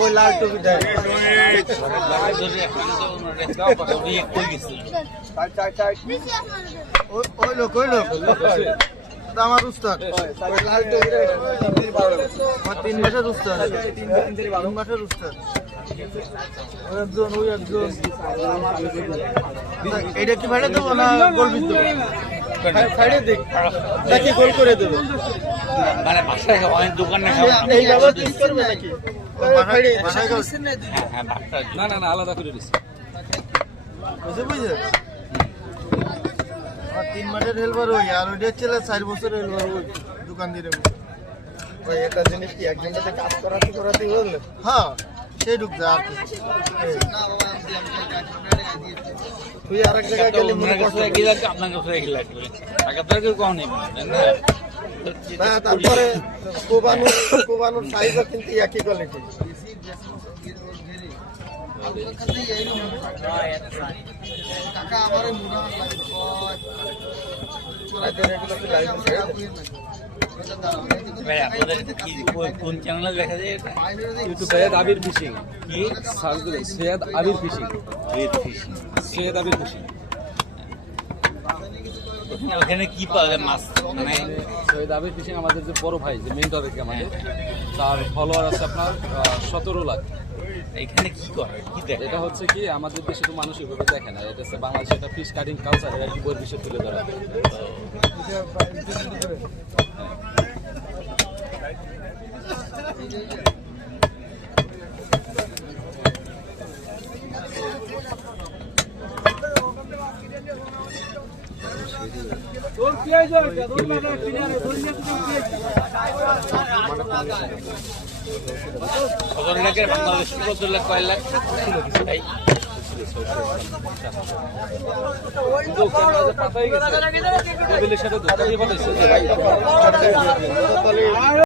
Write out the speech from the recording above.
ওই লাল টুপি দেয় ওই লোক আমার উস্তাদ 3 মাসের উস্তাদ 3 মাসের উস্তাদ ওই একজন এটা কি ভাড়া দেবো না গোল দিতে সাইডে দেখ নাকি গোল করে দেবো মানে বাসায় অনেক দোকানে এই বাবা কি করবে নাকি না না না আলাদা করে দিচ্ছি বুঝে 3 মাসের হেলবার ওই আর ওইটা ছিল 4 বছরের হেলবার ওই দোকান দিয়ে ওই একটা জিনিস কি একজনের সাথে কাজ করাতে বললে হ্যাঁ সেই ঢুক যা তুই আরেক জায়গায় গেলে মনে করছ কি লাগে আপনার কাছে কি লাগবে টাকা তো কেউ কম নেই না তারপরে কোবানোর সাইজও কিন্তু একই কোয়ালিটি টাকা আমারে মুড়া ভাই আপনাদের কি কোন চ্যানেলে দেখা যায় এটা ইউটিউব সৈয়দ আবির ফিশিং কি সার্চ দিলে সৈয়দ আবির ফিশিং সৈয়দ আবির ফিশিং ওখানে কি পাওয়া যায় মাছ মানে সৈয়দ আবির ফিশিং আমাদের যে বড় ভাই যে মেন্টর আর কি আমাদের তার ফলোয়ার আছে আপনার 17 লাখ। এখানে কি করে কি দেখে এটা হচ্ছে কি আমাদের দেশে তো মানুষ এভাবে দেখে না, এটা হচ্ছে বাংলাদেশে একটা ফিশ কাটিং কালচারের একটি বই বিষয় তুলে ধরা। বাংলাদেশ কত লাখ কয় লাখ টেবিলের সাথে